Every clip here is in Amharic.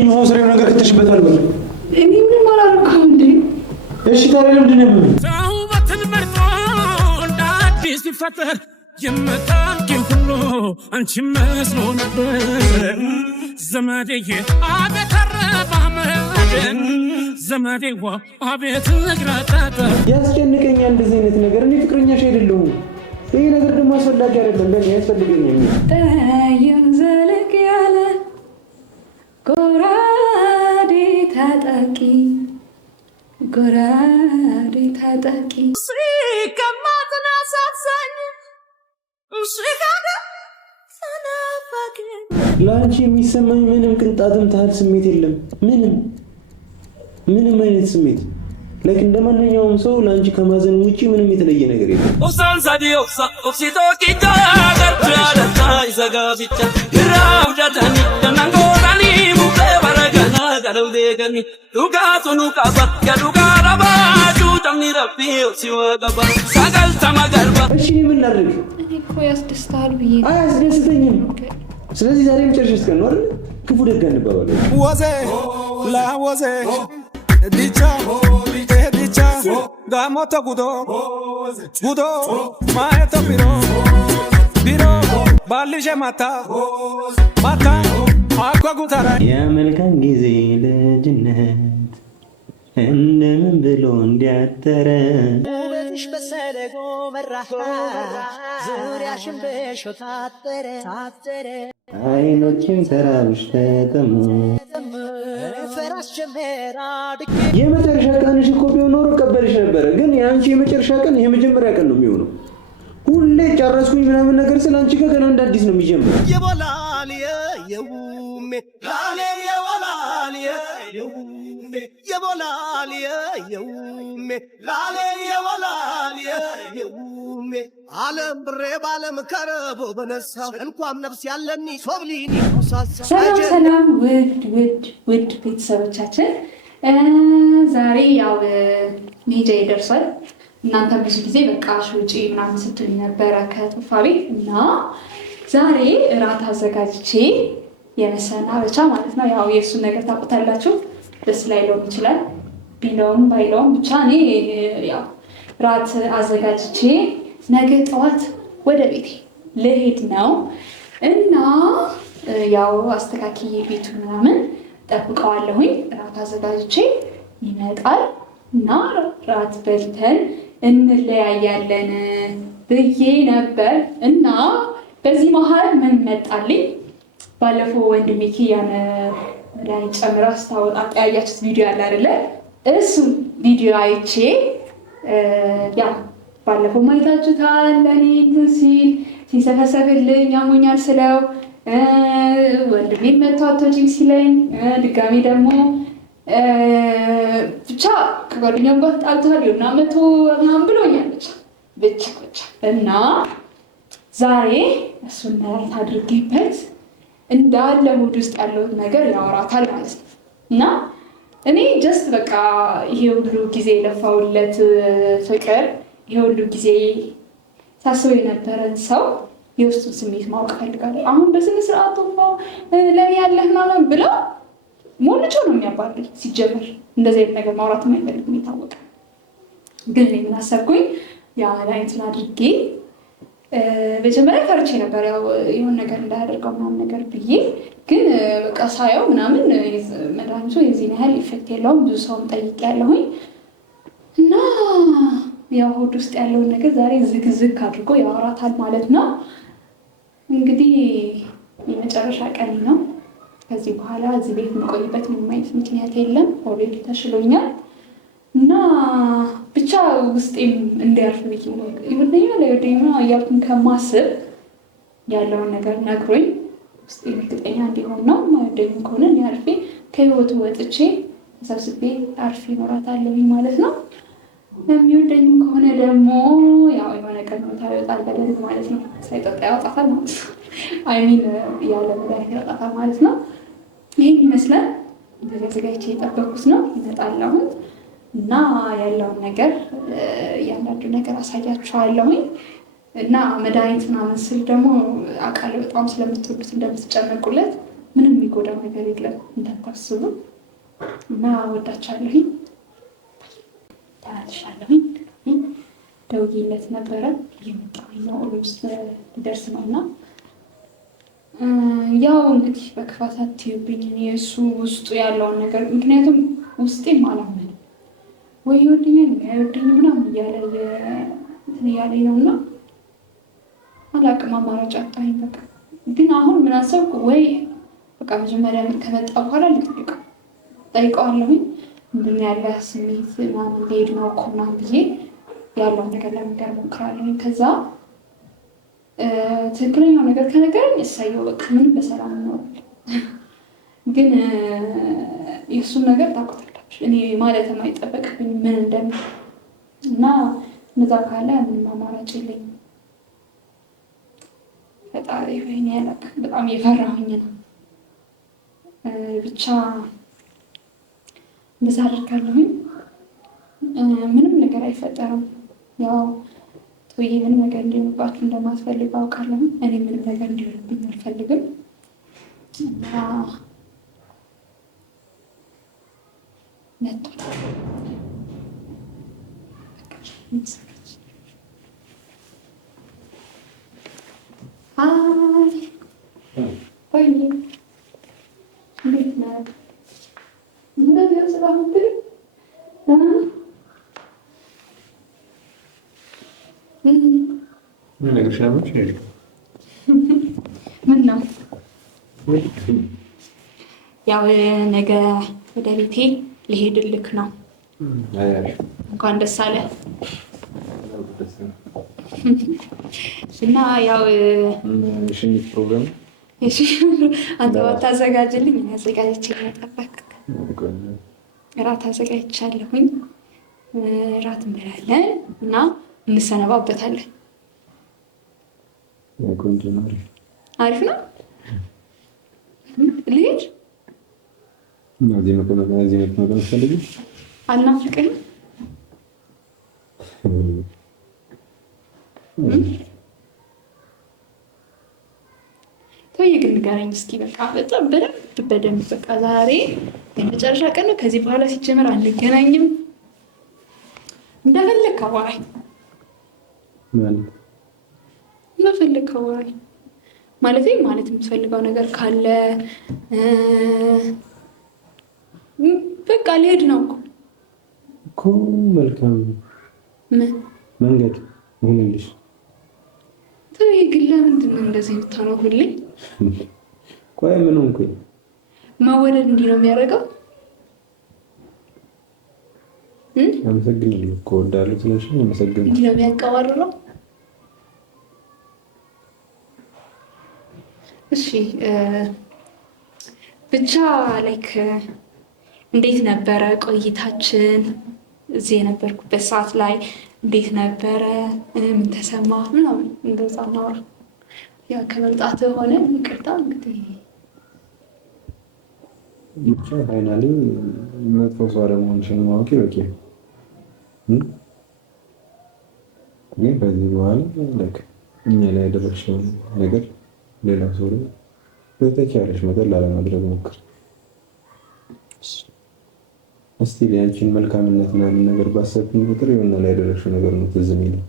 ልጅ ወስሬው ነገር ከተሽበታል በል እኔ ምን ማላረከው እንዴ? እሺ ታዲያ ለምንድን ነው ሰውበትን መርጦ እንደ አዲስ ሲፈጠር የምታውቂው ሁሉ አንቺ መስሎ ነበር ዘመዴዬ አቤት አረማመድ ዘመዴዋ አቤት እግራጣጣ ያስጨንቀኛል እንደዚህ አይነት ነገር። እኔ ፍቅረኛሽ አይደለሁም። ይሄ ነገር ደግሞ አስፈላጊ አይደለም ለኔ ያስፈልገኛል። ጠይም ዘለቅ ያለ ጎራዴ ታጣቂ ሲቀማጥና ሳሳኝ ሲጋደ ሰናፋቂ ለአንቺ የሚሰማኝ ምንም ቅንጣትም ታህል ስሜት የለም። ምንም አይነት ስሜት ለክ እንደማንኛውም ሰው ለአንቺ ከማዘን ውጪ ምንም የተለየ ነገር የለም። ኡሳን ሳዲዮ ኡሲቶ ኪታ ገርቻ ይዘጋቢቻ ይራውዳታኒ ተናንጎራኒ ሙቀ በረጋና ገሩዴገኒ ዱጋቱኑ ቀባ ገዱጋራባጁ ተምኒ ረቢ ሲወቀባ ሳጋል ተማገርባ እሺ ምን ላድርግ? እኔ እኮ ያስደስታል ብዬ አያስደስተኝም። ስለዚህ ዛሬ መጨረሻ ነው አይደል? ክፉ ደግ አንባባለን። ወዜ ላወዜ dicha gamoto gudo maeto biro balishe mata akwa gutara ያ መልካም ጊዜ ልጅነት እንደምን ብሎ እንዲያጠረ ውበትሽ በሰለጎ መራ ዙሪያሽን በሾህ ታጠረ አይኖችን ተራብሽ ተጠሙ ፈራስ ጀመራ ድቄ የመጨረሻ ቀንሽ እኮ ቢሆን ኖሮ ቀበልሽ ነበረ። ግን የአንቺ የመጨረሻ ቀን የመጀመሪያ ቀን ነው የሚሆነው። ሁሌ ጨረስኩኝ ምናምን ነገር ስለ አንቺ ጋር ገና እንደ አዲስ ነው የሚጀምረው። የቦላል የውሜ ላሌ የቦላል የውሜ የቦላል የውሜ ላሌ የቦላል የውሜ ዓለም ብሬ ባለም ከረቦ በነሳው እንኳን ነፍስ ያለኒ ሶብሊኒ ሰላም ውድ ቤተሰቦቻችን ዛሬ ያው ሜጃ ይደርሳል። እናንተ ብዙ ጊዜ በቃ ውጪ ምናምን ስትሉኝ ነበረ ከጥፋ ቤት እና ዛሬ እራት አዘጋጅቼ የመሰናበቻ ማለት ነው። ያው የእሱን ነገር ታውቁታላችሁ። ደስ ላይለውም ይችላል ቢለውም ባይለውም ብቻ እኔ ያው እራት አዘጋጅቼ ነገ ጠዋት ወደ ቤቴ ልሄድ ነው እና ያው አስተካክዬ ቤቱን ምናምን ጠብቀዋለሁኝ። እራት አዘጋጅቼ ይመጣል እና እራት በልተን እንለያያለን ብዬ ነበር እና በዚህ መሀል ምን መጣልኝ? ባለፈው ወንድሜ ኪያን ላይ ጨምራ ስታወጣ ያያችሁት ቪዲዮ አለ አይደለ? እሱ ቪዲዮ አይቼ ያ ባለፈው ማየታችሁታል። ለኔ ሲሰፈሰፍልኝ አሞኛል ስለው ወንድሜ መጥቶ አትወጪም ሲለኝ ድጋሜ ደግሞ ብቻ ከጓደኛው ጋር ጣልተዋል እና መቶ ምናምን ብሎኛለች ብቻ እና ዛሬ እሱን ነገር አድርጌበት እንዳለ ሆድ ውስጥ ያለውን ነገር ያወራታል ማለት ነው። እና እኔ ጀስት በቃ ይሄ ሁሉ ጊዜ የለፋውለት ፍቅር ይሄ ሁሉ ጊዜ ሳስበው የነበረን ሰው የውስጡን ስሜት ማወቅ ፈልጋለሁ። አሁን በስነ ስርዓቱ ለኔ ያለህ ምናምን ብለው ሞልጮ ነው የሚያባርል። ሲጀምር እንደዚህ አይነት ነገር ማውራት የማይፈልግም የታወቀ። ግን እኔ ምን አሰብኩኝ ያ ላይንትን አድርጌ መጀመሪያ ፈርቼ ነበር ያው የሆነ ነገር እንዳያደርገው ምናምን ነገር ብዬ፣ ግን በቃ ሳየው ምናምን መድኃኒቱ የዚህን ያህል ኢፌክት የለውም። ብዙ ሰውም ጠይቄያለሁኝ እና ያው ሆድ ውስጥ ያለውን ነገር ዛሬ ዝግዝግ አድርጎ ያወራታል ማለት ነው። እንግዲህ የመጨረሻ ቀን ነው። ከዚህ በኋላ እዚህ ቤት የምቆይበት ምንም አይነት ምክንያት የለም። ኦልሬዲ ተሽሎኛል እና ብቻ ውስጤም እንዲያርፍ ብዬ ነው ይወደኛል እያልኩኝ ከማስብ ያለውን ነገር ነግሮኝ ውስጤ እርግጠኛ እንዲሆን ነው። ማይወደኝ ከሆነ እኔ አርፌ ከህይወቱ ወጥቼ ተሰብስቤ አርፌ እኖራታለሁኝ ማለት ነው። የሚወደኝም ከሆነ ደግሞ ያው የሆነ ቀን ይወጣል በደንብ ማለት ነው። ሳይጠጣ ያወጣታል ማለት ነው። አይሚን ያለ መድኃኒት ያወጣታል ማለት ነው። ይህን ይመስላል። እንደዚህ አዘጋጅቼ የጠበኩት ነው። ይመጣል አሁን እና ያለውን ነገር እያንዳንዱ ነገር አሳያችኋለሁኝ። እና መድኃኒት ምናምን ስል ደግሞ አውቃለሁ በጣም ስለምትወዱት እንደምትጨነቁለት ምንም የሚጎዳው ነገር የለም እንዳታስቡ። እና ወዳቻለሁኝ። ተመልሻለሁኝ። ደውዬለት ነበረ እየመጣሁኝ ነው። ኦልሞስት ሊደርስ ነው እና ያው እንግዲህ በክፋት አትዩብኝ። እኔ እሱ ውስጡ ያለውን ነገር ምክንያቱም ውስጤም አላመንም ወይ ይወደኛል ወይ አይወደኝም ምናምን እያለኝ ነው እና አላቅም። አማራጭ አጣሁኝ በቃ። ግን አሁን ምን አሰብኩ ወይ በቃ መጀመሪያ ከመጣ በኋላ ጠይቀዋለሁኝ ምንድን ያለ ስሜት ምናምን ሊሄድ ነው እኮ ምናምን ብዬ ያለውን ነገር ለመንገር ሞክራለሁኝ። ከዛ ትክክለኛው ነገር ከነገረኝ እሳየው በቃ ምንም በሰላም ነው። ግን የእሱን ነገር ታውቁታላችሁ። እኔ ማለት የማይጠበቅብኝ ምን እንደሚል እና እነዛ ካለ ምንም አማራጭ የለኝም። ፈጣሪ ወይኔ ያላቅም በጣም እየፈራሁኝ ነው። ብቻ እንደዛ አደርጋለሁኝ። ምንም ነገር አይፈጠርም። ያው ቶዬ ምንም ነገር እንዲሆንባችሁ እንደማትፈልግ አውቃለሁ። እኔ ምንም ነገር እንዲሆንብኝ አልፈልግም እና መጥቷል። ወይ እንዴት ነው እንደዚህ ስላምትል ምን ነገር ሻምች ምን ነው ያው ነገ ወደ ቤቴ ልሄድልክ ነው። እንኳን ደስ አለ እና ያው ሽኝት ፕሮግራም አንተ ባታዘጋጅልኝ አዘጋጅቼ መጠበቅ እራት አዘጋጅቻለሁኝ። እራት እንበላለን እና እንሰነባበታለን። አሪፍ ነው። ልሄድ አልናፍቅህም? ተወኝ ግን ንገረኝ እስኪ በቃ በጣም በደንብ በቃ ዛሬ የመጨረሻ ቀን ነው። ከዚህ በኋላ ሲጀመር አንገናኝም። እንደፈለግህ አዋራኝ እንደፈለግህ አዋራኝ ማለት የምትፈልገው ነገር ካለ በቃ ልሄድ ነው እኮ መልካም መንገድ ሆነልሽ። ተወኝ ግን ለምንድን ነው እንደዚህ የምታወራሁልኝ? ቆይ ምን ሆንኩኝ? መወደድ እንዲህ ነው የሚያደርገው? አመሰግናለሁ እኮ እወዳለሁ ስለሽ አመሰግናለሁ። እንዲህ ነው የሚያቀባርረው? እሺ ብቻ ላይክ እንዴት ነበረ ቆይታችን? እዚህ የነበርኩበት ሰዓት ላይ እንዴት ነበረ? ምን ተሰማ? ምናምን እንደዛ እናወራ። ያው ከመምጣት ሆነ ይቅርታ እንግዲህ ብቻ ፋይናሊ መጥፎ ሰው አለመሆንሽን ማወቅ በቂ ነው። ግን ከዚህ በኋላ እኛ ላይ ያደረግሽውን ነገር ሌላ ሰው ላይ በተቻለሽ መጠን ላለማድረግ ሞክር። እስቲ ያንቺን መልካምነት ምናምን ነገር ባሰብኩኝ ቁጥር የሆነ ላይ ያደረግሽው ነገር ነው ትዝ የሚለኝ።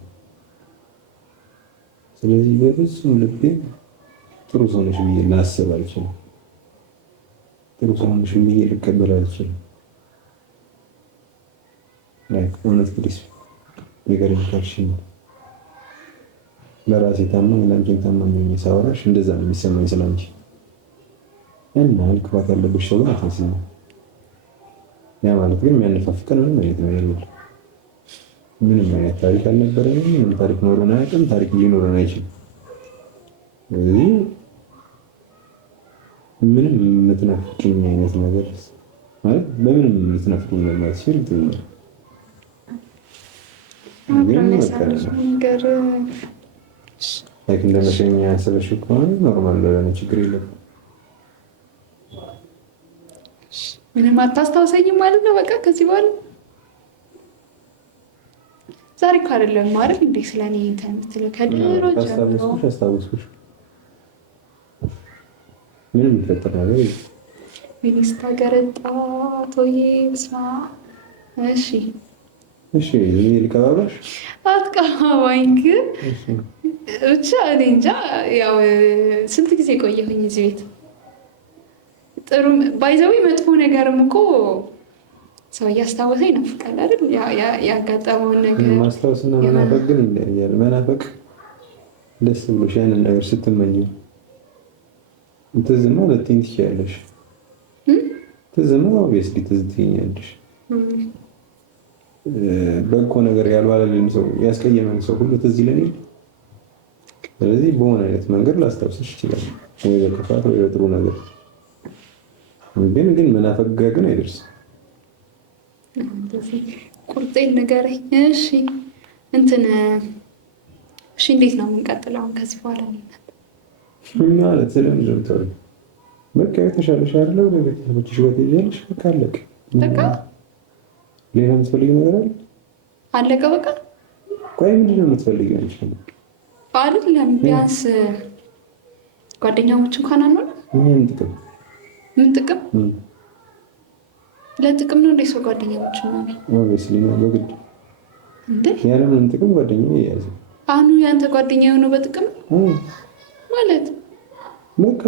ስለዚህ በፍጹም ልቤ ጥሩ ሰው ነሽ ብዬ ላስብ አልችልም። ጥሩ ሰው ነሽ ብዬ ልቀበል አልችልም። እውነት ፕሊስ ንገረኝ ካልሽኝ ለራሴ ታማኝ ለአንቺም ታማኝ ሆኜ ሳወራሽ እንደዛ ነው የሚሰማኝ ስላንቺ። እና ክፋት ያለብሽ ሰው ግን አትመስይም። ያ ማለት ግን የሚያነፋፍቀን ምንም አይነት ነገር የለም። ምንም አይነት ታሪክ አልነበረንም። ምንም ታሪክ ኖሮን አያውቅም። ታሪክ ሊኖረን አይችልም። ስለዚህ ምንም የምትናፍቂኝ አይነት ነገር ማለት በምንም የምትናፍቂኝ ነገር ሲል ትንሽ ላይክ እንደመሸኛ ያሰበሽው ከሆነ ኖርማል ለሆነ ችግር የለም። ምንም አታስታውሰኝም ማለት ነው። በቃ ከዚህ በኋላ ዛሬ እኮ አይደለም ማለት እንዴ ስለኔ እንትን የምትለው ከድሮ ጀምሮ አስታውስኩሽ ምንም የሚፈጠር ነገር የለም። ሚኒስታ ገረጣ ቶዬ ብስማ እሺ እሺ ልቀባባሽ አትቀባባኝ ግን ብቻ እኔ እንጃ። ያው ስንት ጊዜ ቆየሁኝ እዚህ ቤት። ጥሩ ባይዘዊ መጥፎ ነገርም እኮ ሰው እያስታወሰ ይናፍቃል አይደል? ያጋጠመውን ነገር ማስታወስና መናፈቅ ግን ይለያያል። መናፈቅ ደስ ብሎሽ ያንን ነገር ስትመኝ ትዝማ ልትይኝ ትችያለሽ። ትዝማ ኦብቪየስሊ ትዝ ትይኛለሽ። በጎ ነገር ያልዋለልን ሰው ያስቀየመን ሰው ሁሉ ትዝ ይለኛል። ስለዚህ በሆነ አይነት መንገድ ላስታውስሽ ይችላል፣ ወይ በክፋት ወይ በጥሩ ነገር። ግን መናፈቅ ግን አይደርስም። ቁርጤን ንገረኝ። እሺ እንትን እሺ፣ እንዴት ነው የምንቀጥለው አሁን ከዚህ በኋላ? ማለት ስለምንድን ነው በቃ የተሻለሽ አይደለ? ወደ ቤተሰቦችሽ ጋር ትሄጃለሽ። በቃ አለቀ። በቃ ሌላ የምትፈልጊው ነገር አለ? አለቀ በቃ። ቆይ ምንድን ነው የምትፈልጊው አንቺ? አይደለም ቢያንስ ጓደኛሞች እንኳን አንሆንም። ምን ጥቅም ምን ጥቅም? ለጥቅም ነው እንደ ሰው ጓደኛሞች ነው። ኦብቪየስሊ ነው በግድ እንዴ? ያለ ምንም ጥቅም ጓደኛዬ ያዘ። አኑ ያንተ ጓደኛ የሆነው በጥቅም ማለት በቃ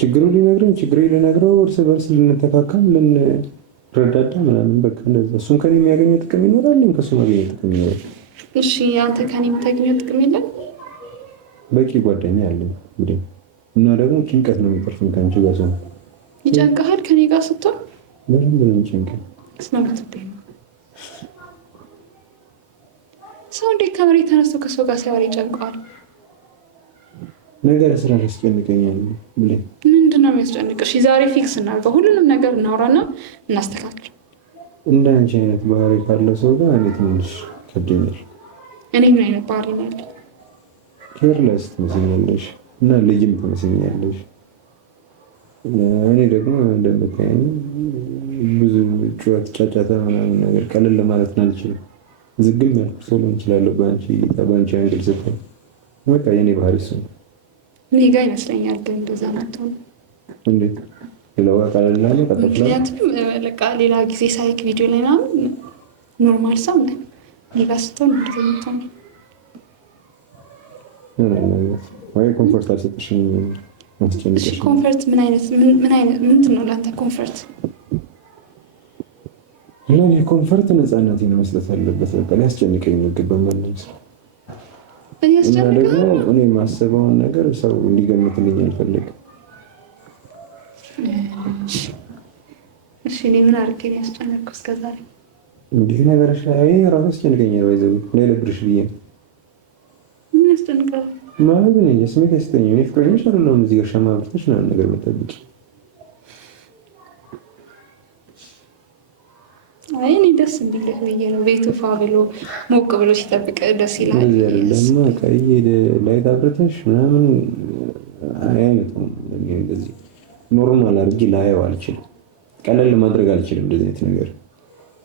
ችግሩ ሊነግረኝ ችግሩ ልነግረው እርስ በርስ ልንተካከል ልንረዳዳ ምናምን በቃ እንደዛ። እሱም ከኔ የሚያገኘው ጥቅም ይኖራል፣ እኔም ከሱ ማገኘው ጥቅም ይኖራል። እሺ አንተ ከኔ የምታገኘው ጥቅም የለም? በቂ ጓደኛ አለኝ እንዴ። እና ደግሞ ጭንቀት ነው የሚጠርፍኝ ከአንቺ ጋር ሰው ይጨንቀሃል ከኔ ጋር ስትሆን በደንብ ነው የሚጨንቀኝ። ስናምትብኝ ነው ሰው እንዴት ከመሬት ተነስቶ ከሰው ጋር ሲያወራ ይጨንቀዋል? ነገር ስራ ያስጨንቀኛል። ምንድን ነው የሚያስጨንቅሽ? ዛሬ ፊክስ እናድርገው፣ ሁሉንም ነገር እናውራና እናስተካክል። እንደ አንቺ አይነት ባህሪ ካለ ሰው ጋር እኔ ትንሽ ከብደኛል። እኔ ምን አይነት ባህሪ ነው ያለኝ? ኬርለስ ትመስኛለሽ እና ልጅም ትመስኛለሽ። እኔ ደግሞ እንደምታየኝ ብዙ ጩኸት፣ ጫጫታ ምናምን ነገር ቀለል ለማለት አልችልም። ዝግም ያልኩ ሰው ሊሆን እችላለሁ በአንቺ አንግል ስታይ። በቃ የኔ ባህሪ እሱ ነው። እኔ ጋ ይመስለኛል ግን እንደዛ ናቸው። እንዴት ሌላው ቀለል ላለ ምክንያቱም በቃ ሌላ ጊዜ ሳይክ ቪዲዮ ላይ ምናምን ኖርማል ሰው ነህ፣ እኔ ጋ ስትሆን እንደዚህ የምትሆን ወይ ኮምፎርት አልሰጥሽም ማስጨንቀሽ። ኮምፎርት ምን አይነት ምንድን ነው ለአንተ ኮምፎርት? ለእኔ ኮምፎርት ነፃነቴን መስጠት አለበት። በቃ ሊያስጨንቀኝ የሚገባም ማንም ሰው እና ደግሞ እኔ የማስበውን ነገር ሰው እንዲገምትልኝ አልፈልግም። እሺ እኔ ምን አድርጌ ነው ያስጨነቅኩት እስከዛሬ? እንዲህ ነገሮች ላይ ራሱ ያስጨንቀኛል። ባይዘው ላይለብርሽ ብዬ ምን ያስጨንቃል ማለት ነው። ስሜት አይሰጠኝም። እኔ ፍቅረኛሽ አይደለሁም እዚህ ጋር ሻማ አብርተሽ ምናምን ነገር መጠብቂ። አይ እኔ ደስ እንዲልህ ብዬ ነው። ቤቱ ፋ ብሎ ሞቅ ብሎ ሲጠብቅ ደስ ይላል። እንደዚህ አይደለም። ቀይ ላይት አብርተሽ ምናምን አይነት ነው። እንደዚህ ኖርማል አድርጌ ላየው አልችልም። ቀለል ማድረግ አልችልም እንደዚህ አይነት ነገር።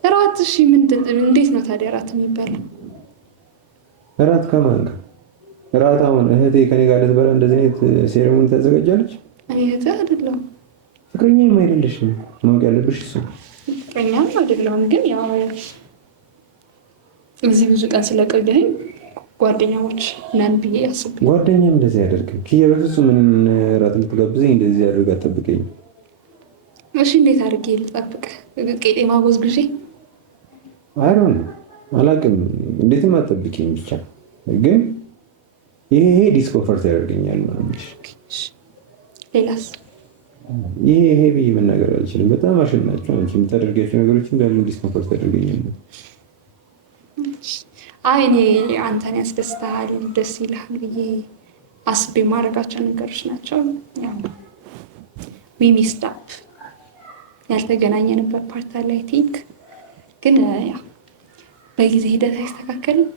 እራት እሺ እንዴት ነው ታዲያ እራት የሚባለው? እራት ከማን ጋር? እራት አሁን እህቴ ከኔ ጋር ልትበላ እንደዚህ አይነት ሴሬሞኒ ታዘጋጃለች? እኔ እህቴ አይደለሁም። ፍቅረኛም አይደለሽም። ማወቅ ያለብሽ እሱ። ፍቅረኛም አይደለሁም፣ ግን ያው እዚህ ብዙ ቀን ስለቆየሁኝ ጓደኛሞች ነን ብዬ አስብ። ጓደኛም እንደዚህ አያደርግም። ኪያ በፍጹም ምንም እራት ልትጋብዘኝ እንደዚህ አድርግ አትጠብቀኝ። እሺ እንዴት አድርጌ ልጠብቅ? ቄጤማ ጎዝጉዤ? አይሮን አላውቅም። እንዴትም አትጠብቂኝ ብቻ ግን ይሄ ዲስኮምፈርት ያደርገኛል ማለት ሌላስ? ይሄ ብዬ መናገር አልችልም። በጣም አሸናቸው አንቺ የምታደርጋቸው ነገሮች እንዳሉ ዲስኮምፈርት ያደርገኛል። አይ እኔ አንተን ያስደስታል ደስ ይልሃል ብዬ አስቤ የማደርጋቸው ነገሮች ናቸው። ዊ ሚስድ አፕ ያልተገናኘንበት ፓርት አለ አይ ቲንክ፣ ግን ያው በጊዜ ሂደት አይስተካከልም።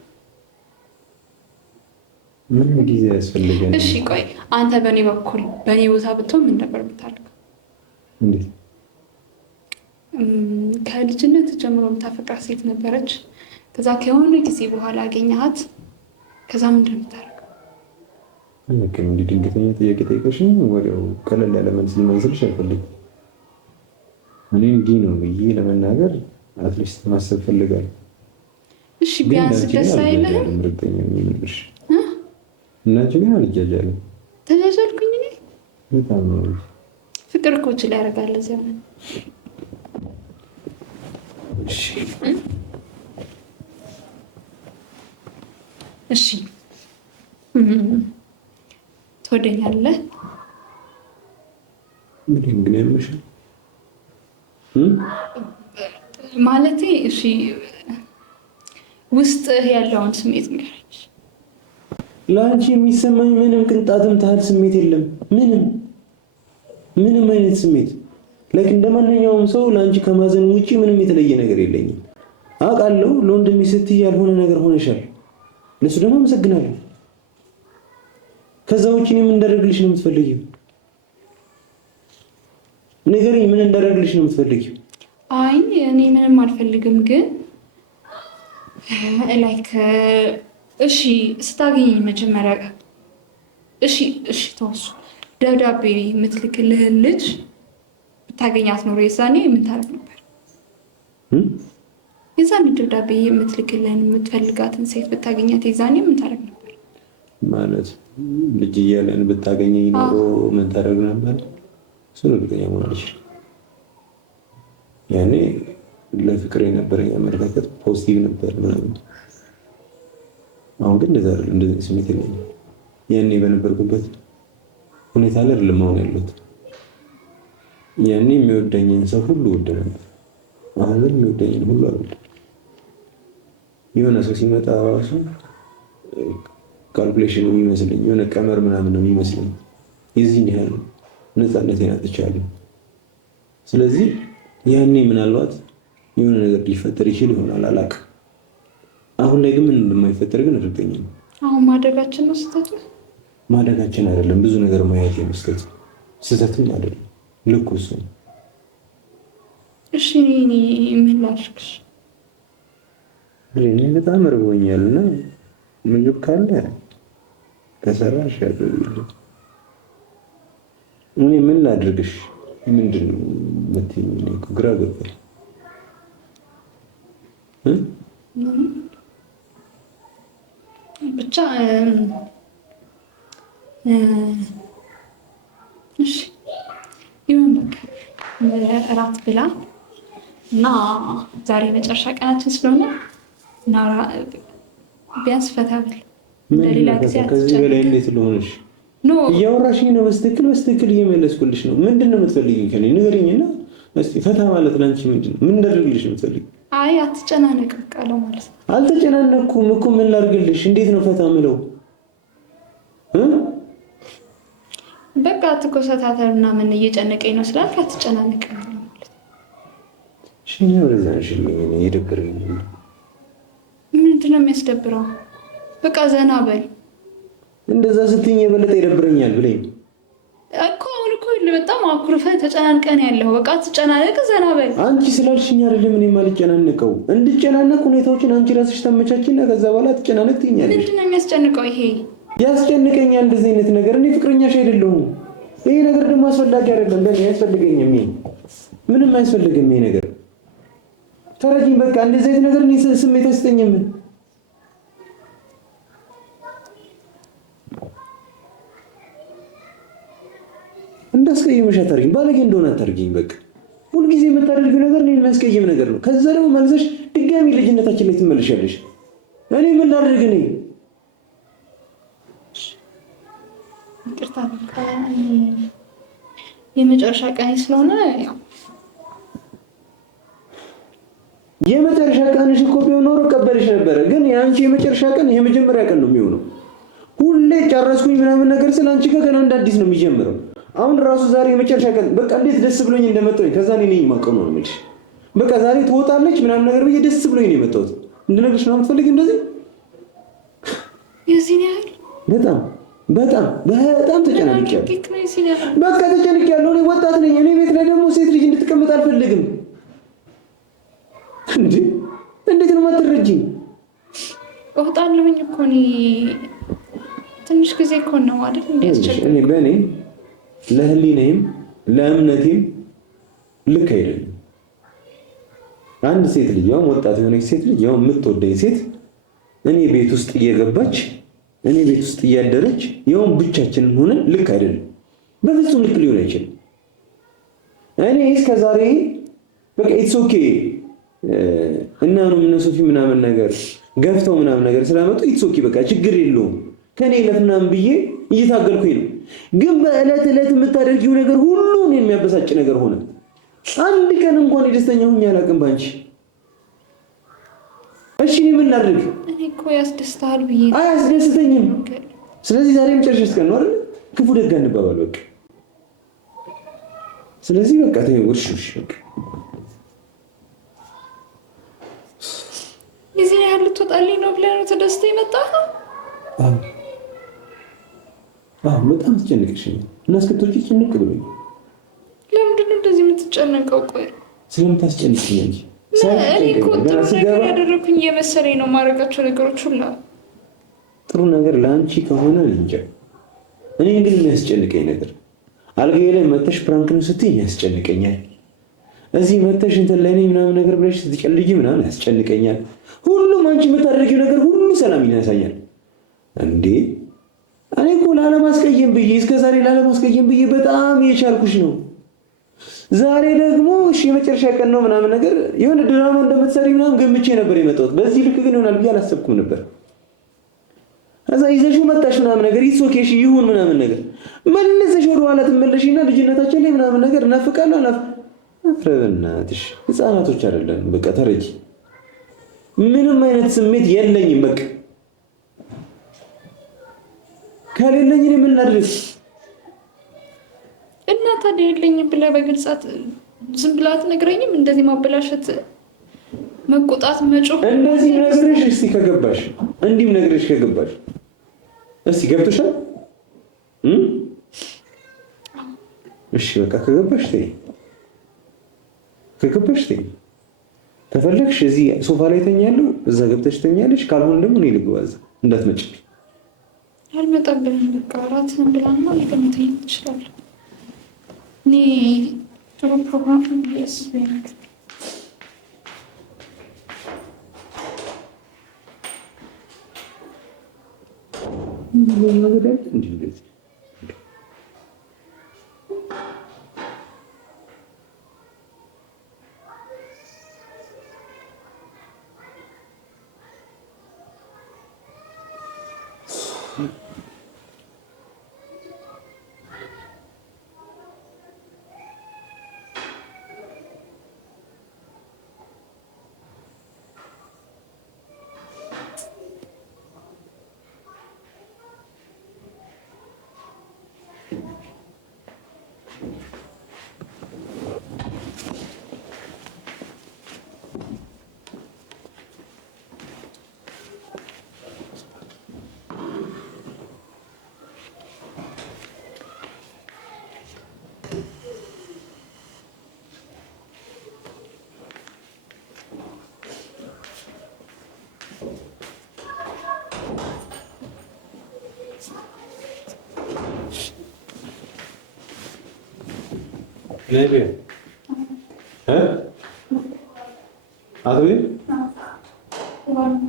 ምን ጊዜ ያስፈልገን? እሺ ቆይ አንተ በእኔ በኩል በእኔ ቦታ ብትሆን ምን ነበር የምታደርገው? እንዴት? ከልጅነት ጀምሮ የምታፈቅራት ሴት ነበረች። ከዛ ከሆነ ጊዜ በኋላ አገኘሃት። ከዛ ምንድን ነው የምታደርገው? እንዲህ ድንገተኛ ጥያቄ ጠይቀሽኝ ወዲያው ቀለል ያለ መልስ ልመልስልሽ አልፈልግም። እኔ እንዲህ ነው ብዬ ለመናገር አትሊስት ማሰብ ፈልጋለሁ። እሺ ቢያንስ ደስ አይልህም? እናንቺ ግን አልጃጃልም። ተጃጃልኩኝ እኔ በጣም ነው። ፍቅር እኮ ይችላል ያደርጋል እዚያ ነው። እሺ ትወደኛለህ? ምን ግን ያምሻል ማለቴ እሺ ውስጥ ያለውን ስሜት ንገረኝ። ለአንቺ የሚሰማኝ ምንም ቅንጣትም ታህል ስሜት የለም። ምንም አይነት ስሜት ላይክ እንደማንኛውም ሰው ለአንቺ ከማዘን ውጪ ምንም የተለየ ነገር የለኝም። አውቃለሁ ለወንድሜ ስትይ ያልሆነ ነገር ሆነሻል። ለሱ ደግሞ አመሰግናለሁ። ከዛ ውጪ ምን እንዳደርግልሽ ነው የምትፈልጊው? ንገሪኝ፣ ምን እንዳደርግልሽ ነው የምትፈልጊው? አይ እኔ ምንም አልፈልግም፣ ግን ላይክ እሺ ስታገኝ መጀመሪያ እሺ ተወሱ ደብዳቤ የምትልክልህን ልጅ ብታገኛት ኖሮ የዛኔ ምን ታረግ ነበር? የዛኔ ደብዳቤ የምትልክልህን የምትፈልጋትን ሴት ብታገኛት የዛኔ ምን ታረግ ነበር? ማለት ልጅ እያለን ብታገኘኝ ኖሮ ምን ታረግ ነበር? እሱን እርግጠኛ መሆን አልችልም። ያኔ ለፍቅር የነበረኝ አመለካከት ፖዚቲቭ ነበር ምናምን። አሁን ግን እንደዛ አይደለም። እንደዚህ ስሜት የለኝም። ያኔ በነበርኩበት ሁኔታ ላይ አይደለም አሁን ያለሁት። ያኔ የሚወደኝን ሰው ሁሉ ወደ ነበር። አሁን ግን የሚወደኝን ሁሉ አይወድም። የሆነ ሰው ሲመጣ ራሱ ካልኩሌሽን ነው የሚመስለኝ፣ የሆነ ቀመር ምናምን ነው የሚመስለኝ። የዚህን ያህል ነፃነቴን አጥቻለሁ። ስለዚህ ያኔ ምናልባት የሆነ ነገር ሊፈጠር ይችል ይሆናል፣ አላውቅም። አሁን ላይ ግን ምን እንደማይፈጠር ግን እርግጠኛ ነኝ። አሁን ማደጋችን ነው ስህተቱ? ማደጋችን አይደለም፣ ብዙ ነገር ማየት የመስጠት ስህተትም አይደለም። ልኩ እሱ ነው። እሺ እኔ ምን ላድርግሽ? እኔ በጣም እርቦኛል እና ምግብ ካለ ከሰራሽ ያደርግልኝ። እኔ ምን ላድርግሽ? ምንድን ነው የምትይኝ? እኔ እኮ ግራ ገባኝ። ብቻ እሺ ይሁን በቃ እራት ብላ እና ዛሬ መጨረሻ ቀናችን ስለሆነ እና ቢያንስ ፈታ ብል እንደሌላ ጊዜ ከዚህ በላይ እንዴት ልሆንሽ? እያወራሽኝ ነው። በስትክክል እየመለስኩልሽ ነው። ምንድን ነው የምትፈልጊው ከእኔ ንገሪኝና እስኪ ፈታ ማለት ለአንቺ ምንድን ነው? ምን እንዳደርግልሽ ነው የምትፈልጊው? አይ አትጨናነቅ በቃ ለማለት ነው። አልተጨናነኩም እኮ ምን ላድርግልሽ? እንዴት ነው ፈታ ምለው? በቃ አትኮሰታተር እና ምን እየጨነቀኝ ነው ስላልክ አትጨናነቅ ማለት ነው። እሺ ነው ወደዛ ሽልኝ ነው ይደብረኝ። ምንድን ነው የሚያስደብረው? በቃ ዘና በል። እንደዛ ስትይኝ የበለጠ ይደብረኛል ብለኝ እኮ አሁን እኮ በጣም አኩርፈህ ተጨናንቀን ያለው በቃ አትጨናነቅ፣ ዘና በል። አንቺ ስላልሽኝ አይደለም እኔ የማልጨናነቀው። እንድጨናነቅ ሁኔታዎችን አንቺ ራስሽ ታመቻችና ከዛ በኋላ ትጨናነቅ ትይኛለሽ። ምንድን ነው የሚያስጨንቀው? ይሄ ያስጨንቀኛል እንደዚህ አይነት ነገር። እኔ ፍቅረኛሽ አይደለሁም። ይሄ ነገር ደግሞ አስፈላጊ አይደለም ለኔ። አያስፈልገኝም። ምንም አያስፈልግም ይሄ ነገር። ተረጂኝ በቃ። እንደዚህ አይነት ነገር እኔ ስሜት አይሰጠኝም። እንዳስቀይምሽ አታርጊኝ። ባለጌ እንደሆነ አታርጊኝ። በቃ ሁልጊዜ የምታደርጊው ነገር እኔን የሚያስቀይም ነገር ነው። ከዛ ደግሞ መልሰሽ ድጋሚ ልጅነታችን ላይ ትመለሻለሽ። እኔ ምን ላድርግ? እኔ ይቅርታ በቃ የመጨረሻ ቀን ስለሆነ ያው የመጨረሻ ቀንሽ እኮ ቢሆን ኖሮ ቀበልሽ ነበረ። ግን የአንቺ የመጨረሻ ቀን የመጀመሪያ ቀን ነው የሚሆነው። ሁሌ ጨረስኩኝ ምናምን ነገር ስለ አንቺ ጋር ገና እንደ አዲስ ነው የሚጀምረው። አሁን ራሱ ዛሬ የመጨረሻ ቀን በቃ እንዴት ደስ ብሎኝ እንደመጣሁኝ ከዛ እኔ ነኝ የማውቀው ነው የምልሽ። በቃ ዛሬ ትወጣለች ምናምን ነገር ብዬ ደስ ብሎኝ ነው የመጣሁት። እንድነግርሽ ነው የምትፈልጊው እንደዚህ? የዚህን ያህል በጣም ተጨናንቄያለሁ። በቃ ተጨንቄያለሁ። እኔ ወጣት ነኝ። እኔ ቤት ላይ ደግሞ ሴት ልጅ እንድትቀመጥ አልፈልግም። እንዴት ነው የማትረጂኝ? እወጣለሁኝ እኮ እኔ ትንሽ ጊዜ እኮ ነው አይደል? እንዴት እኔ በእኔ ለህሊናዬም ለእምነቴም ልክ አይደለም። አንድ ሴት ልጅ ያው ወጣት የሆነች ሴት ልጅ ያው የምትወደኝ ሴት እኔ ቤት ውስጥ እየገባች እኔ ቤት ውስጥ እያደረች ያው ብቻችንን ሆነን ልክ አይደለም። በፍጹም ልክ ሊሆን አይችልም። እኔ እስከዛሬ በቃ ኢትስ ኦኬ እና ነው ምን ሶፊ ምናምን ነገር ገፍተው ምናምን ነገር ስላመጡ ኢትስ ኦኬ በቃ ችግር የለውም ከኔ ለፍናም ብዬ እየታገልኩኝ ነው። ግን በእለት እለት የምታደርጊው ነገር ሁሉ እኔን የሚያበሳጭ ነገር ሆነ። አንድ ቀን እንኳን ደስተኛ ሆኜ አላውቅም ባንቺ። እሺ እኔ ምን ላድርግ? እኔ እኮ ያስደስታል ብዬ አያስደስተኝም። ስለዚህ ዛሬ መጨረሻ ቀን ነው አይደል? ክፉ ደግ አንባባል በቃ። ስለዚህ በቃ ተይው እሺ በቃ እዚህ ያህል ልትወጣልኝ ነው ብለህ ነው ተደስተህ የመጣኸው? በጣም ተጨነቅሽኝ እና እስክትወጪ ጭንቅ ብሎኝ። ለምንድን ነው እንደዚህ የምትጨነቀው? ቆይ ስለምታስጨንቅኝ እንጂ እኔ እኮ ጥሩ ነገር ያደረኩኝ እየመሰለኝ ነው ማድረጋቸው ነገሮች ሁላ። ጥሩ ነገር ለአንቺ ከሆነ እንጃ። እኔ ግን የሚያስጨንቀኝ ነገር አልጋዬ ላይ መተሽ ፕራንክ ነው ስትይኝ ያስጨንቀኛል። እዚህ መተሽ እንትን ላይ ነኝ ምናምን ነገር ብለሽ ስትጨልጂ ምናምን ያስጨንቀኛል። ሁሉም አንቺ የምታደርጊው ነገር ሁሉ ሰላም ያሳያል እንዴ። እኔ እኮ ላለማስቀየም ብዬ እስከዛሬ ላለማስቀየም ብዬ በጣም የቻልኩሽ ነው። ዛሬ ደግሞ እሺ የመጨረሻ ቀን ነው ምናምን ነገር የሆነ ድራማ እንደምትሰሪ ምናምን ገምቼ ነበር የመጣሁት። በዚህ ልክ ግን ይሆናል ብዬ አላሰብኩም ነበር። እዛ ይዘሽው መጣሽ ምናምን ነገር ይሶኬሽ ይሁን ምናምን ነገር መልሰሽ ወደ ኋላ ትመለሽና ልጅነታችን ላይ ምናምን ነገር እናፍቃለሁ። አፍረብናትሽ ህፃናቶች አይደለን። በቃ ተረጂ። ምንም አይነት ስሜት የለኝም። በቃ ከሌለኝ እኔ ምን ላድርግ? እና ታዲያ የለኝም ብለህ በግልጻት ዝም ብለህ አትነግረኝም? እንደዚህ ማበላሸት፣ መቆጣት፣ መጮህ እንደዚህ ነግሬሽ እስቲ ከገባሽ እንዲህም ነግሬሽ ከገባሽ እስቲ ገብቶሻል? እሺ በቃ ከገባሽ ተይ፣ ከገባሽ ተይ። ከፈለግሽ እዚህ ሶፋ ላይ ተኛለሁ፣ እዛ ገብተሽ ተኛለሽ። ካልሆነ ደግሞ እኔ ልግባ፣ እዛ እንዳትመጭ። አልመጣብህም። በቃ እራትህን ብላና ልቀምተኝ ትችላለህ። እኔ ጥሩ ፕሮግራም ያስበኝ ነገር Nereye? He? Hadi. Var.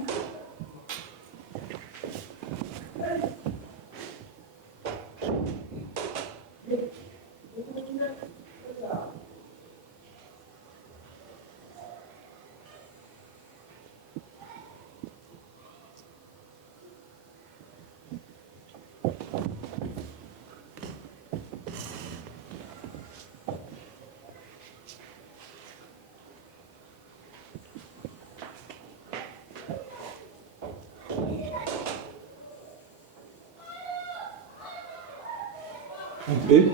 Babe?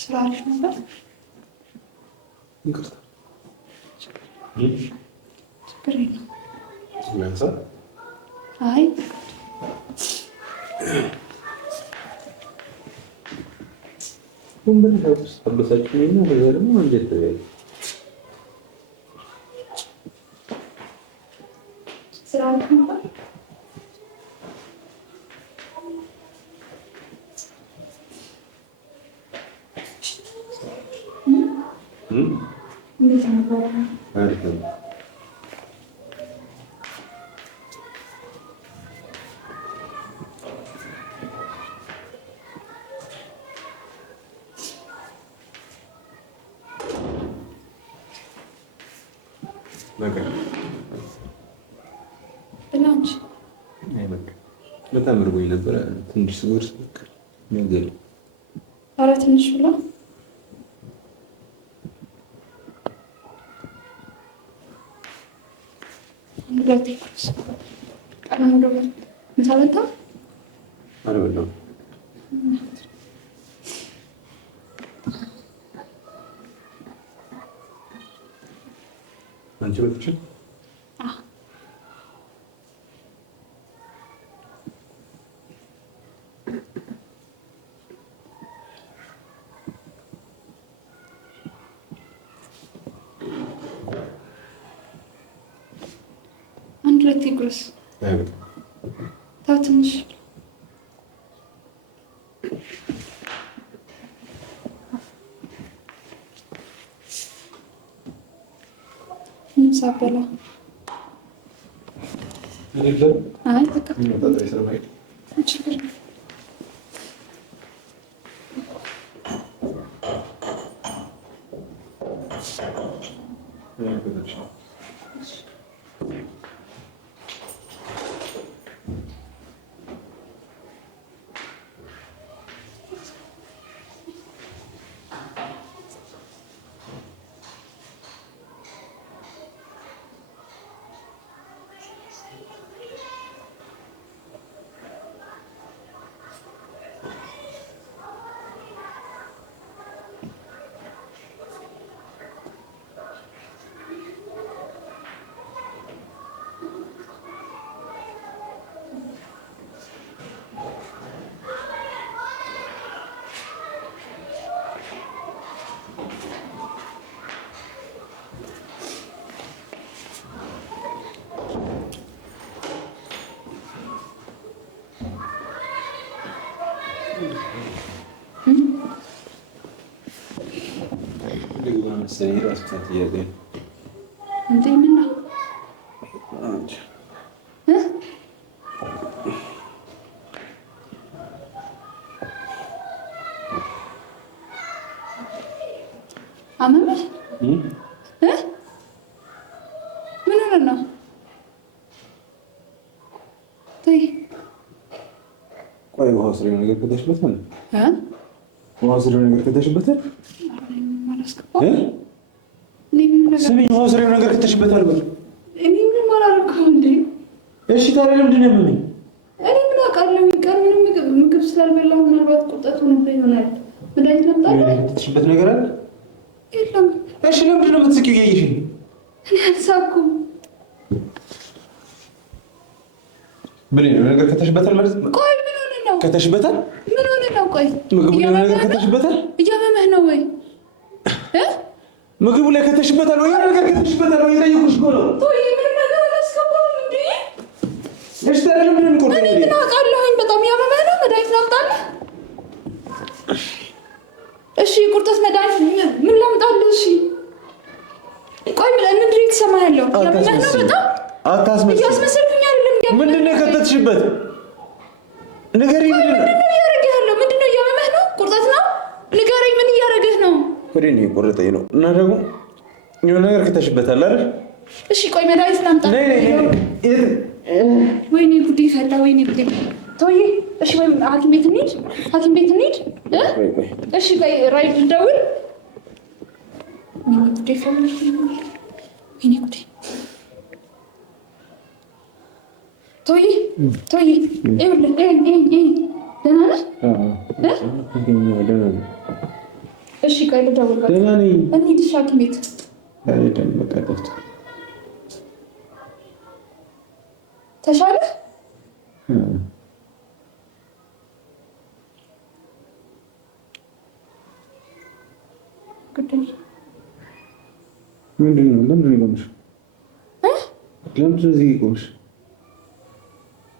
ስራሽ ነበር? ይቅርታ። ችግር የለም። ስለንሳ አይ ወንበር ውስጥ አበሳችሁ ነው ነገር ደግሞ እንዴት ተበይ ስራው ነው እንዴት ነው አይደለም በጣም እርቦኝ ነበር። ትንሽ ስጎርስ ነገር ኧረ ትንሽ ብላ እንደት ይፈስ ቀኑ ደግሞ ምሳ በልታ አልበላሁም። አንቺ በልተሽ? አንድ ጉርስ ታትንሽ ሳበላ አይ በቃ ችግር እንዴ ምን ነው አመመሽ? ምን ሆነ ነው? ተይ ቆይ ውሃ ስሪው ነገር ከተሽበታል? ውሃ ስሪው ነገር ከተሽበታል? ስሚኝ፣ ውሃ ስሪው ነገር ከተሽበታል? እኔ ምን ማላረከው እንዴ? እሺ ታዲያ ለምንድን ነው የምልኝ? እኔ ምን አውቃለሁ? ቀን ምንም ምግብ ስላልበላሁ ምናልባት ቁጠት ሆኖብኝ ይሆናል። መድኃኒት ላምጣልህ? የተሽበት ነገር አለ? የለም። እሺ ለምንድን ነው የምትስቂው? እያየሽኝ እኔ አልሳኩም። ምን ነው ነገር ከተሽበታል ማለት ነው? ቆይ ምን ሆነ ነው? ከተሽበታል? ምን ሆነ ነው? ቆይ ምግቡ ላይ ነገር ከተሽበታል? እያመመህ ነው ወይ? ምግቡ ላይ ከተሽበታል ወይ? ነገር ከተሽበታል ወይ? እየጠየኩሽ እኮ ነው። ተይ ምንም ነገር አላስገባሁም እንዴ። እሺ ታዲያ ለምንድን ነው እኔ ምን አውቃለሁኝ? በጣም እያመመህ ነው። መድኃኒት ላምጣልህ? እሺ ቁርጠት መድኃኒት ምን ላምጣልህ? እሺ ቆይ ምንድን ነው የተሰማህ ያለው? እያመመህ ነው በጣም? አታስመስል። እያስመሰልኩኝ አይደለም። ምንድን ነው የከተትሽበት? ንገሪኝ። ምንድን ነው እያደረገህ ያለው? ምንድን ነው እያመመህ ነው? ቁርጠት ነው? ንገረኝ። ምን እያደረገህ ነው? ወዴት ነው የቆረጠኝ ነው? እና ደግሞ የሆነ ነገር ከተሽበታል አይደል? እሺ ቆይ መድኃኒት ላምጣ። ወይኔ ጉዴ ፈላ። ወይኔ ጉዴ። ተወዬ። እሺ ወይ ሐኪም ቤት እንሂድ። ሐኪም ቤት እንሂድ። እሺ ቆይ ራይድ እንደውል። ወይኔ ጉዴ ፈላ። ወይኔ ጉዴ። ተወዬ ተወዬ። ይኸውልህ ደህና ነህ? ደህና ነኝ። እሺ ቆይ ልደውል። ደህና ነኝ። እንሂድ እሺ ሐኪም ቤት። ተሻለህ? ምንድን ነው? ለምንድን ነው የቆምሽ? ለምንድን ነው እዚህ የቆምሽ?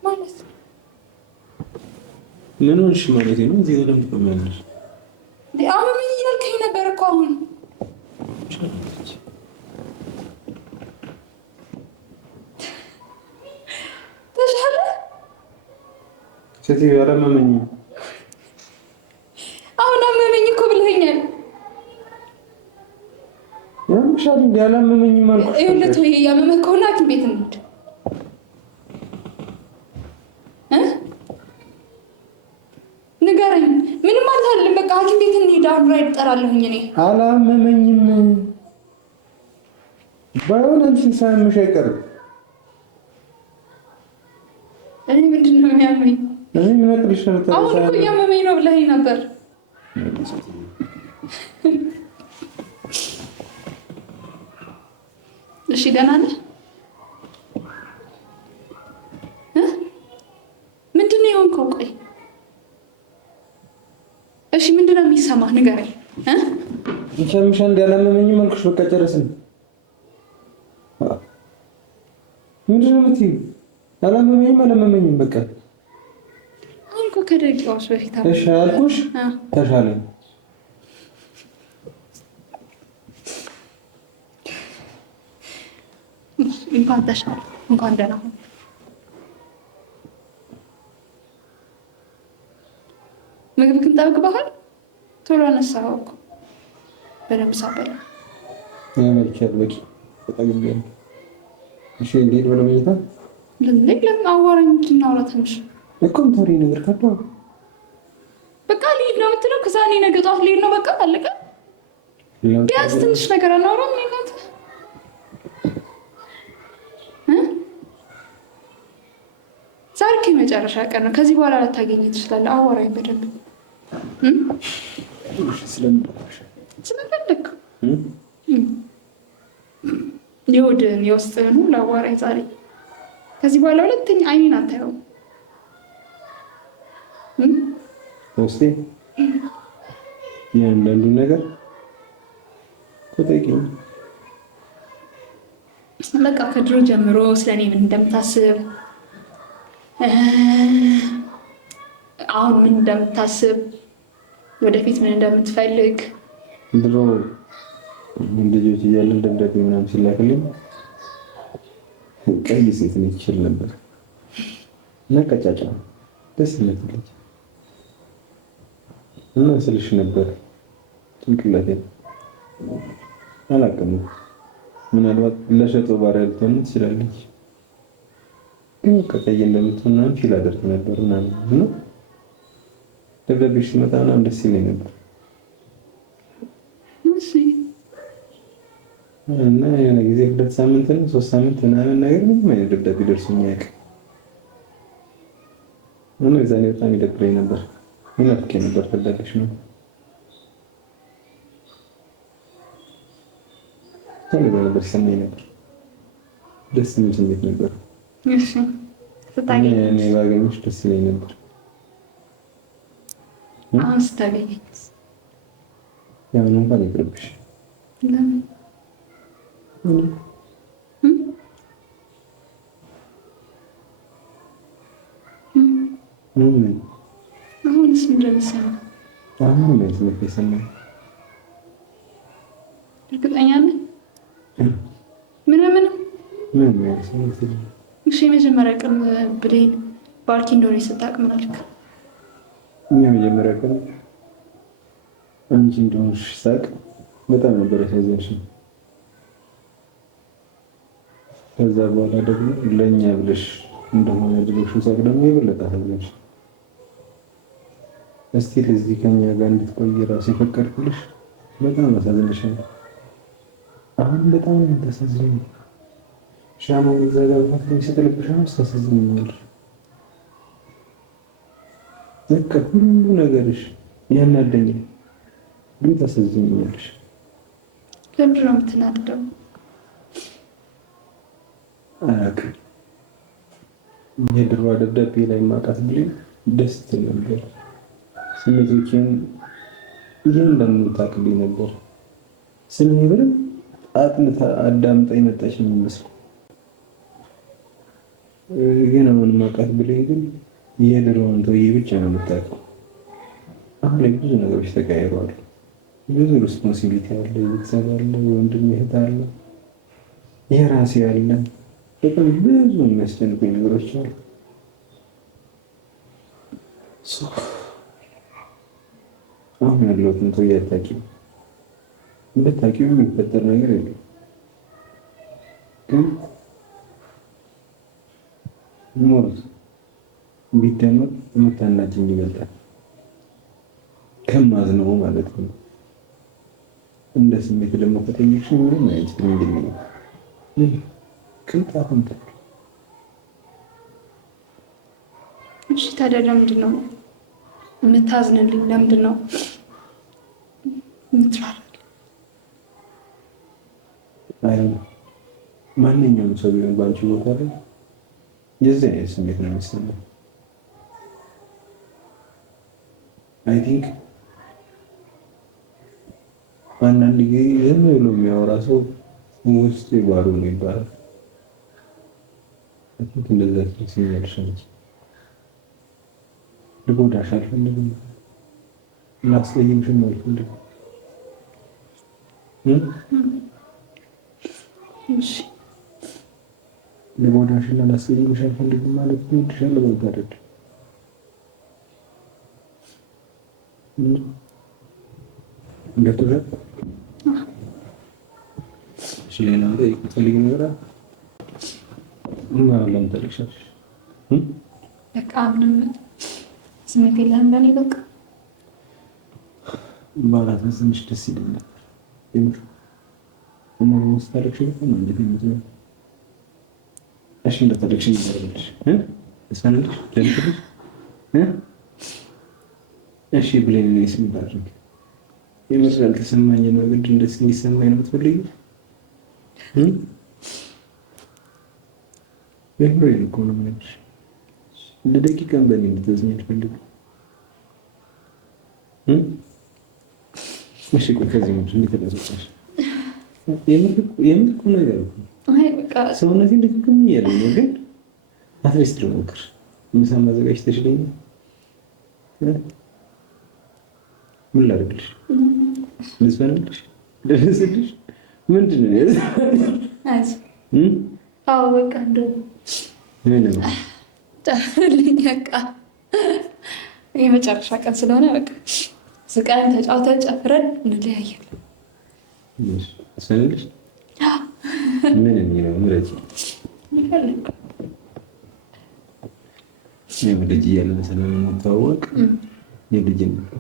ማለት ምን ሆንሽ ማለት ነው? እዚህ ጋር ለምን ትቆሚያለሽ? አሁን ምን እያልከኝ ነበር እኮ አሁን ተሻለ? ሴትዮ አላመመኝም። አሁን አመመኝ እኮ ብለኸኛል። ያምሻል እንዴ? አላመመኝም አልኩሽ። ይኸውልህ ወይ ያመመህ ከሆነ ሐኪም ቤት እንሂድ። ንገረኝ። ምንም ማለት አይደለም። በቃ ሐኪም ቤት እንሂድ። አሁን ራይድ እጠራለሁኝ እኔ። አላመመኝም። ባይሆን አንቺን ሳያምሽ አይቀርም። እኔ ምንድን ነው የሚያመኝ? እኔ ምን አቅልሽ ነው? አሁን እኮ እያመመኝ ነው ብለኸኝ ነበር። እሺ ደህና ነህ? ምንድን ነው የሆንከው? ቆይ እሺ ምንድን ነው የሚሰማህ? ንገረኝ። ይሰምሻል? እንደ አላመመኝም አልኩሽ። በቃ ጨረስን። ምንድን ነው የምትይው? አላመመኝም በቃ። አሁን እኮ ከደቂቃዎች በፊት እሺ አልኩሽ። ተሻለኝ። እንኳን ተሻለ። እንኳን ደህና ሆነ። ምግብ ግን ጠግበሃል? ቶሎ አነሳኸው እኮ። በደንብ ሳበላ ያመልቻል። በቂ ተጠግቤያለሁ። እሺ እንዴት ብሎ መኝታ ለምን አዋራኝ? እናውራ ትንሽ እኮ የምታወሪኝ ነገር ካለ በቃ ልሂድ ነው የምትለው? ከዛ እኔ ነገ ጠዋት ልሂድ ነው በቃ አለቀ። ቢያንስ ትንሽ ነገር አናወራም? እኔ እናንተ ዛሬ የመጨረሻ ቀን ነው። ከዚህ በኋላ ላታገኝ ትችላለህ። አዋራኝ በደንብ ስለፈለግ የሆድህን የውስጥህን ሁሉ አዋራኝ ዛሬ። ከዚህ በኋላ ሁለተኛ አይኔን አታየውም። ውስጤ ያንዳንዱን ነገር ተጠቂኝ። በቃ ከድሮ ጀምሮ ስለኔ ምን እንደምታስብ አሁን ምን እንደምታስብ ወደፊት ምን እንደምትፈልግ ድሮ ልጆች እያለን ደብዳቤ ምናምን ሲላክልኝ ቀይ ሴት ነች ይችል ነበር እና ቀጫጫ ደስ ይለኛል እና ስልሽ ነበር ጭንቅላቴ አላውቅም። ምናልባት ለሸጦ ባሪያ ልትሆን ትችላለች፣ ግን ቀይ እንደምትሆን ምናምን ፊል አደርግ ነበር ምናምን እና ደብዳቤሽ ሲመጣ ምናምን ደስ ይለኝ ነበር እና የሆነ ጊዜ 2 ሳምንት ነው 3 ሳምንት ምናምን ነገር ምንም አይነት ደብዳቤ ደርሶኝ አያውቅም። እና የዛኔ በጣም ይደብረኝ ነበር። ይናፍቄ ነበር ደብዳቤሽ ነው ታዲያ ነበር ሰማኝ ነበር ደስ የሚል ስሜት ነበር። እሺ ስታገኝ እኔ ባገኝሽ ደስ ይለኝ ነበር። አሁን ስታገኝ ያው ነው እንኳን ይቅርብሽ። ለምን አሁንስ ምንድን ነው የሚሰማው? አሁን ነው ስሜት የሰማኝ። እርግጠኛ ነህ? ምንም ስሜት እሺ የመጀመሪያ ቀን ብሌን ባርኪ እንደሆነ ስታውቅ ምን አልክ? የመጀመሪያ ቀን አንቺ እንደሆንሽ ሳቅ በጣም ነበር ያሳዘንሽኝ። ከዛ በኋላ ደግሞ ለእኛ ብለሽ እንደሆነ ድሮሽ ሳቅ ደግሞ የበለጠ አሳዘንሽ። እስቲ ለዚህ ከኛ ጋር እንድትቆይ ራሱ የፈቀድኩልሽ በጣም አሳዝንሻል። አሁን በጣም ተሳዝኝ ሻማው ዘጋባት ላይ ስትልብሽ አስተሳዝኛለሽ። በቃ ሁሉ ነገርሽ ያናደኛል፣ ግን ታሳዝኛለሽ። ለምንድን ነው የምትናደደው? አላውቅም። የድሮ ደብዳቤ ላይ ማውቃት ብሌን ደስ ትል ነበር። ስሜቶችን እያንዳንዱን ታውቅልኝ ነበር። ስሜ ብለን አጥንታ አዳምጣ የመጣች ነው የሚመስለው። ግን አሁን ማውቃት ብለኝ ግን የድሮውን ተውዬ ብቻ ነው የምታውቀው። አሁን ላይ ብዙ ነገሮች ተቀያይረዋል። ብዙ ሪስፖንሲቢሊቲ አለ፣ ቤተሰብ አለ፣ ወንድም እህት አለ፣ የራሴ አለ። በጣም ብዙ የሚያስጨንቁኝ ነገሮች አሉ። አሁን ያለሁትን ተውዬ አታውቂም። ብታውቂው የሚፈጠር ነገር የለም። ግን ሞት ቢደመር የምታናጅኝ ይበልጣል ከማዝነው ማለት ነው። እንደ ስሜት ደግሞ ከተኝሽ ምንም አይነት ምንድን ነው ቅንጣት እንትን። እሺ ታዲያ ለምንድን ነው የምታዝንልኝ? ለምንድን ነው የምትራራል? ማንኛውም ሰው ቢሆን ባንቺ ቦታ ላይ የዚህ አይነት ስሜት ነው የሚሰማው። አይ ቲንክ አንዳንድ ጊዜ ዝም ብሎ የሚያወራ ሰው ውስጥ ባዶ ነው ይባላል። አይ ቲንክ እንደዛ ሲያልሽኝ ልጎዳሽ አልፈልግም፣ ላስቀይምሽም አልፈልግም። እሺ ልጎዳሽና ላስቀይምሽ አልፈልግም ማለት ነው። እወድሻለሁ ማለት አይደለም። እንደተወሰነ እሺ ሌላ የምትፈልጊ ነገር አለ? ለምን ታለቅሻለሽ? በቃ ምንም ስሜት የለህም ለእኔ? በቃ ባላት ትንሽ ደስ ይለኝ ነበር የምር። እና ስታለቅሽ በጣም ነው እንዴት የምትለው? እሺ እንደታለቅሽ ይዘርልሽ እሰንልሽ ለልክልሽ እሺ ብሌን ነው ስምባርክ የምር ያልተሰማኝ ነው። ግድ እንደዚህ እንዲሰማኝ ነው የምትፈልጊው? በህይወት እኮ ነው የምልሽ። ለደቂቃም በእኔ እንድትዘኝ አልፈልግም። እሺ ቆይ ከዚህ ነው እንድትደሰች የምር እኮ ነገር እኮ አይ በቃ ሰውነቴ እንደክም እያለኝ ነው። ግን አትሊስት ልሞክር። ምሳ ማዘጋጅተሽልኝ ምን ላድርግልሽ? ልስፈንልሽ? ልስልሽ? ምንድን ነው ያዝ? አዎ በቃ እንደው ምን ነው ጨፍርልኝ። በቃ የመጨረሻ ቀን ስለሆነ በቃ ስቀን ተጫውተን ጨፍረን እንለያያለን። ልስፈንልሽ? ምን ነው ምረጭ? ይፈልግ ልጅ እያለን ስለምንተዋወቅ የልጅነት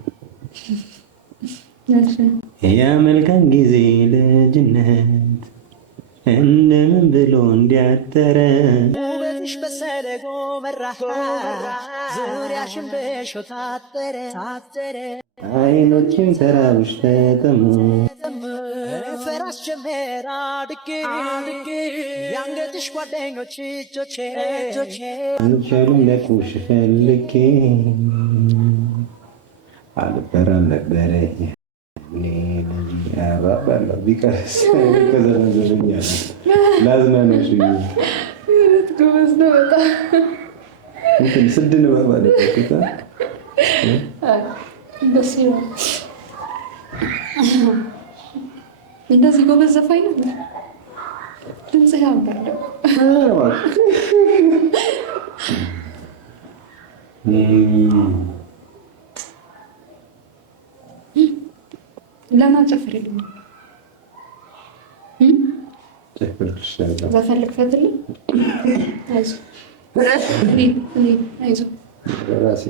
ያ መልካም ጊዜ ልጅነት እንደምን ብሎ እንዲያጠረ ውበትሽ በሰለጎ መራ ዙሪያሽን በእሾህ ታጠረ አይኖችን ተራብሽ ተጠሙ ፈራስ ጀመር አድጌ የአንገትሽ ጓደኞች እጆቼ አንቻሉም ለቁሽ ፈልጌ አልበራም ነበረ አባባለሁ ቢቀርስ ከዘረዘረኛል ላዝናናሽ ጎበዝ ነው በጣም ስድ ነው ማለት ነው። ደስ ይላል። እንደዚህ ጎበዝ ዘፋኝ ነው። ድምፅህ ያምራል። ለምን ጨፍርልኝ? ዘፈን ልክፈትልኝ? አይዞህ አይዞህ ራሴ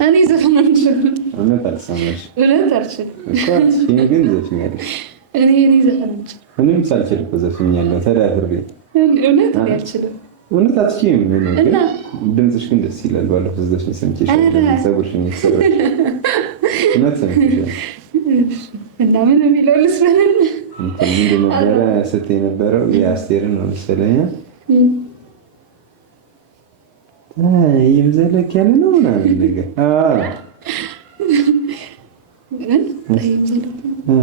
እኔ ዘፈን አልችልም። እውነት አልሰማሽ? እውነት አልችልም እኮ አትችይም፣ ግን ዘፍኛለሽ። እኔ ዘፈን አልችልም። እኔም ሳልችል እኮ ዘፍኛለሁ ተዳፍሬ። እውነት እኔ አልችልም። እውነት አትችይም፣ ግን ድምፅሽ ግን ደስ ይላል። ባለፈው ዘፈን ሰምቼሻለሁ። ፀጉርሽን እየተሰራሽ እውነት ሰምቼሻለሁ። እና ምን የሚለው ልስፈንን ምንድን ነበረ ስትይ የነበረው? የአስቴርን ነው መሰለኝ። ይብዘለክ ያለ ነው ምናምን ነገር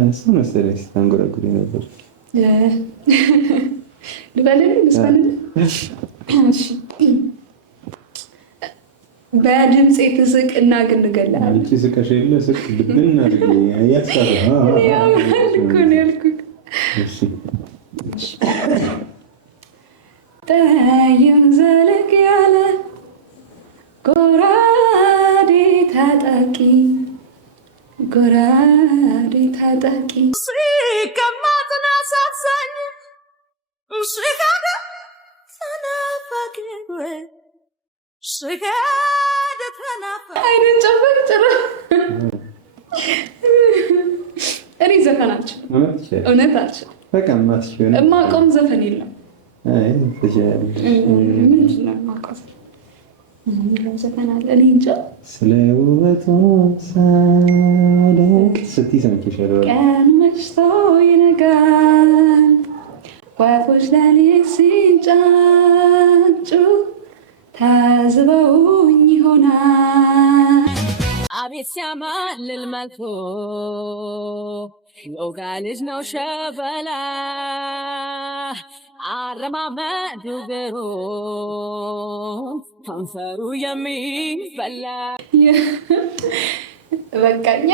እሱ መሰለኝ ስታንጎራጉሪ ነበር። ልበልልህ ልስፈንልህ? በድምፄ ትስቅ እና ግን እገላለሁ። አንቺ ስቀሽ የለ ስቅ ልብና ጠዩን ዘለግ ያለ ጎራዴ ታጣቂ ሲቀማጥና ሳሳኝ ሽጋደ ተናፋቂ ሽጋደ ተናፋቂ አይኑን ጨፈቅ ጭራ እኔ ዘፈን አልችልም። እውነት አልችልም። በቃ የማውቀውም ዘፈን የለም። ምንድን ነው የማውቀው ዘፈን አለ? እኔ እንጃ። ስለ ውበቱ ሳደንቅ ስትይ ሰምቼሻለሁ። ቀን መሽቶ ይነጋል፣ ወፎች ሌሊት ሲንጫጩ ታዝበውኝ ይሆናል። አቤት ሲያማልል መልኩ የውጋ ልጅ ነው ሸበላ አረማመዱ ግሩም ከንፈሩ የሚበላ በቃኛ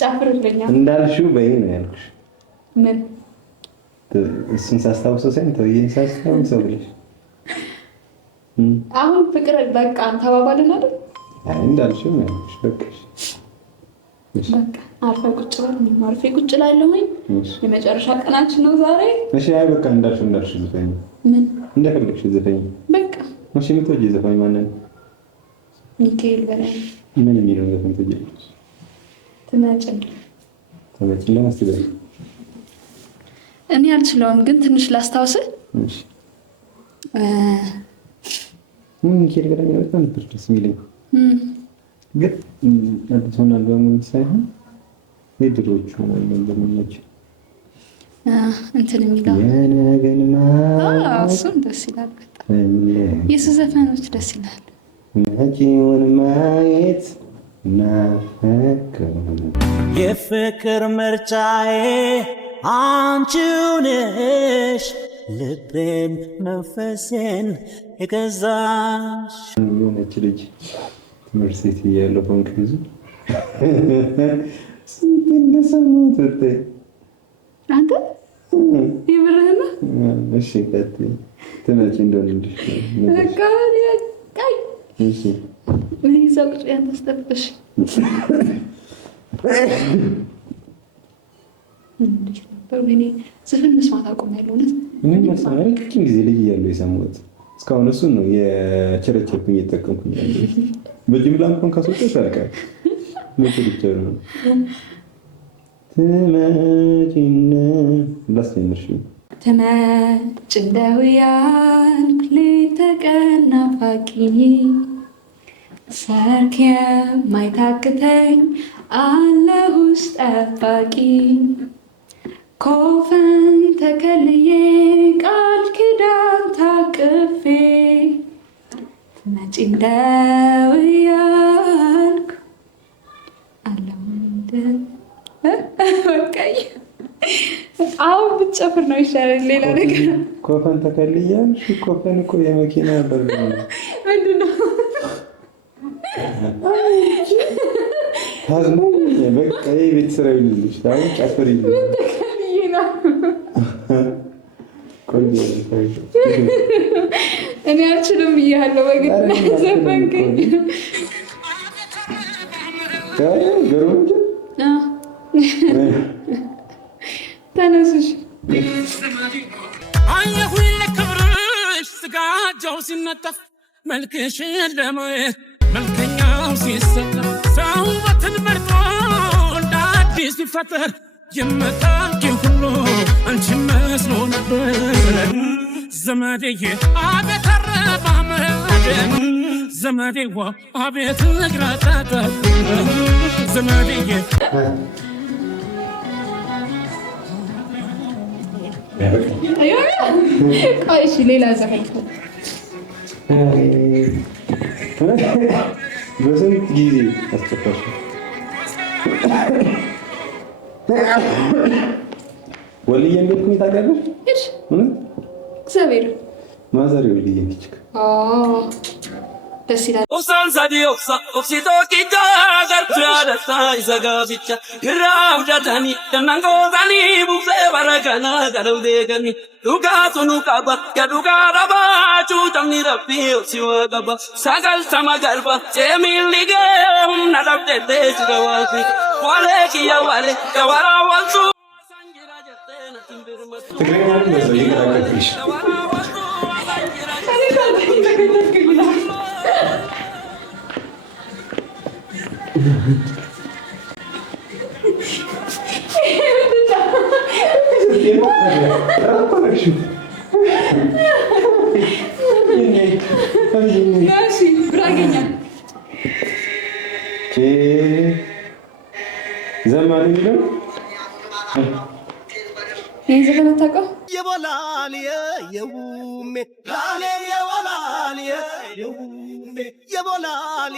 ጨፍርልኛል እንዳልሽው በይ ነው ያልኩሽ። ምን እሱን ሳስታውሰው ሳይሆን ተውዬን ሳስታውሰው ብለሽ አሁን ፍቅር በቃ ተባባልን አይደል? አይ እንዳልሽው ነው ያልኩሽ። በቃ አርፈህ ቁጭ በል። እኔም አርፌ ቁጭ እላለሁኝ። የመጨረሻ ቀናችን ነው ዛሬ። እሺ አይ በቃ እንዳልሽው ዘፈኝ። ምን እንደፈለግሽ ዘፈኝ። በቃ እሺ የምትወጂው ዘፋኝ ማን ነው? ሚካኤል በላይ። ምን የሚለው ዘፈን ትወጂያለሽ? ትመጭልኝ ለማስተዳደር እኔ አልችለውም፣ ግን ትንሽ ላስታውስህ። እሺ ሚካኤል በላይ በጣም ደስ የሚለኝ ግን አዲስ ሆነ አልበሙ ሳይሆን የድሮቹ እንደምናቸው እንትን የሚለው የነገንማ እሱም ደስ ይላል። በጣም የሱ ዘፈኖች ደስ ይላል። መጪውን ማየት ናፈቀው የፍቅር ምርጫዬ አንቺው ነሽ ልቤን መንፈሴን የገዛሽ የሆነች ልጅ ትምህርት ቤት እያለሁ ኮንክሪዙ ስንት እንደሰማሁት ብታይ አንተ ይብርህና እሺ ቀጥይ ትመጪ እንደሆነ እንድሽ ቀይ እሺ ምን ይዘው ያንተስተብሽ በእኔ ዘፈን መስማት አቆሚያለሁ። እውነት ምን መሰለህ ረጅም ጊዜ ልጅ እያለሁ የሰማሁት እስካሁን እሱን ነው የቸረቸርኩኝ እየተጠቀምኩኝ ያለው። በጅምላ እንኳን ካስወጣሽ ያልቃል። ለጥልቻው ነው ተመጪነ ላስጀምርሽ ተመጭ እንደው ያልኩ ሌት ተቀን ናፋቂ ሰርክ የማይታክተኝ አለሁ ውስጥ ጠባቂ ኮፈን ተከልዬ ቃል ኪዳን ታቅፌ ትመጪ እንደው ያልኩ አለሁ በቃኝ። አሁን ብትጨፍር ነው ይሻላል። ሌላ ነገር ኮፈን ተከልያለሽ። ኮፈን እኮ የመኪና በር ነው። ምንድን ነው? ታዝናኝ በቃ የቤት ስራ ይልልሽ። አሁን ጨፍር ይልልሽ። ተከልዬ ነው ቆንጆ እኔ አልችልም ብያለሁ። በግድ ዘፈንከኝ ገሮች ተነሱሽ አየሁኝ ለክብርሽ ስጋጃው ሲነጠፍ መልክሽ ለማየት መልከኛው ሲሰለፍ ሰውበትን መርጦ እንደ አዲስ ሲፈጠር የመጣቂ ሁሉ አንቺ መስሎ ነበር ዘመዴዬ አቤት አረማመድ ዘመዴዋ አቤት እግራጣጣ ዘመዴዬ ቆይ እሺ ሌላ ዘፈን በስንት ጊዜ አስጨፋሽ? ወልዬ እንደልኩኝ ታውቂያለሽ? እግዚአብሔር ማዘር ወልዬ ነች። ደስ ይላል። Usan sadi oksito kita garjada sai zagavicha gravda dani nango dani buse barakana garude gani duga sunu kaba gaduga raba chu tamni rabbi siwa gaba sagal samagarba jemilige nadabde de jawasi wale kiya wale jawara wansu sangira jette natimberma ትግረኛ ነው በዛው ይቀራቀልሽ ዘማን የሚለው ይህ ዘፈን አታውቀው? የቦላል የውሜ ላሌ የቦላል የውሜ የቦላል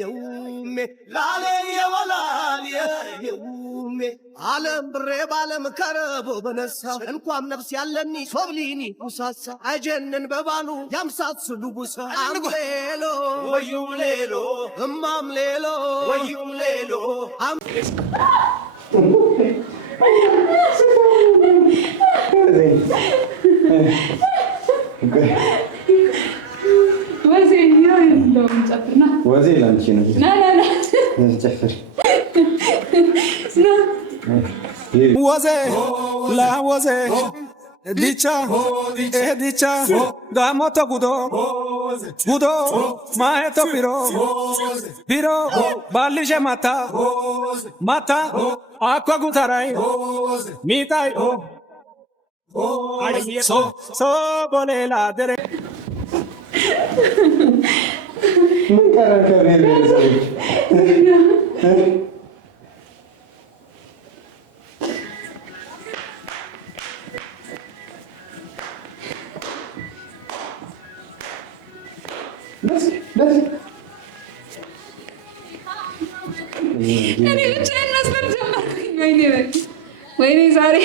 የውሜ ላሌ የቦላል የውሜ ዓለም ብሬ ባለም ከረቦ በነሳ እንኳን ነፍስ ያለኒ ሶብሊኒ ውሳሳ አጀንን በባሉ ያምሳት ስሉቡሳ አምሌሎ ወዩም ሌሎ እማም ሌሎ ወዩም ሌሎ ወዜ ላንቺ ነው። ጨፍር ወዜ ላወዜ ዲቻ ዲቻ ጋሞቶ ጉዶ ጉዶ ማየቶ ቢሮ ቢሮ ባልሼ ማታ ማታ አኳ ጉተራይ ሚታይ ሶ ቦሌላ ደሬ ምን ቀረከ እኔ ብቻዬን መስፈር ጀመርኩኝ። ወይኔ ዛሬ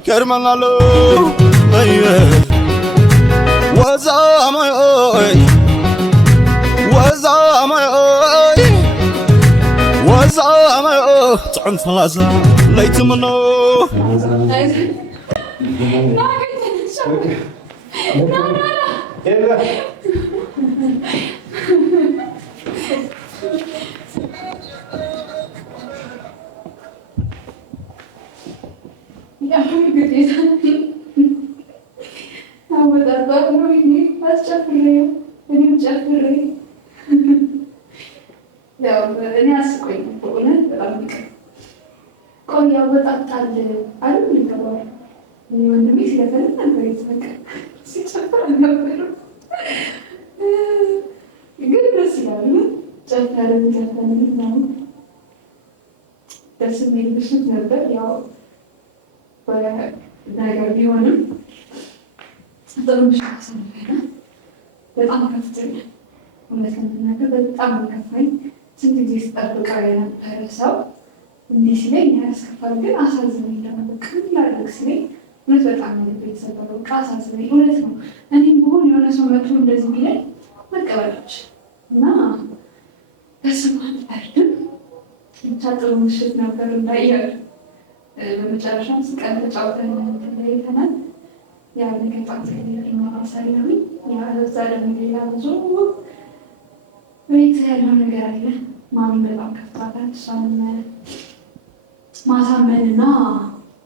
Kermanalo, was my تعن فلازا ليت منو እኔ አስቆኝ በእውነት በጣም ይቅር። ቆይ ያወጣታል አይደል ይገባል። ወንድሜ ሲለፈል ነበር የተመቀ ሲጨፍር አልነበረም፣ ግን ደስ ይላል። ጨፈርን ነው ደስ የሚል ምሽት ነበር። ያው ነገር ቢሆንም ጥሩ ምሽት አሳልፈናል። በጣም ከፍተኛ እውነት ለመናገር በጣም ከፋኝ። ስንት ጊዜ ስጠብቀው የነበረ ሰው እንዲህ ሲለኝ ያስከፋል፣ ግን አሳዝነኝ ደግሞ በቃ ላደርግ ሲለኝ እውነት በጣም ልቤ የተሰበረው። በቃ አሳዝነኝ። እውነት ነው። እኔም ብሆን የሆነ ሰው መቶ እንደዚህ ቢለኝ መቀበሎች እና በስመ አብ አይደለም። ብቻ ጥሩ ምሽት ነበር እንዳየር። በመጨረሻም ስቀን ተጫውተን ተለያይተናል። ያው ለገጣት ይማራሳለሁ እዛ ደግሞ ሌላ ብዙ ቤት ያለው ነገር አለ። ማሚ በጣም ከፍቷታል። እሷን ማሳመንና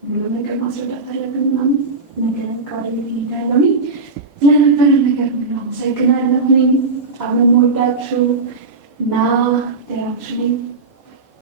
ሁሉ ነገር ማስረዳት አለብን ምናምን ነገር ካለ ይሄዳለሁ። ስለነበረ ነገር ሁሉ አመሰግናለሁ። በጣም የምወዳችሁ እና ደራችሁ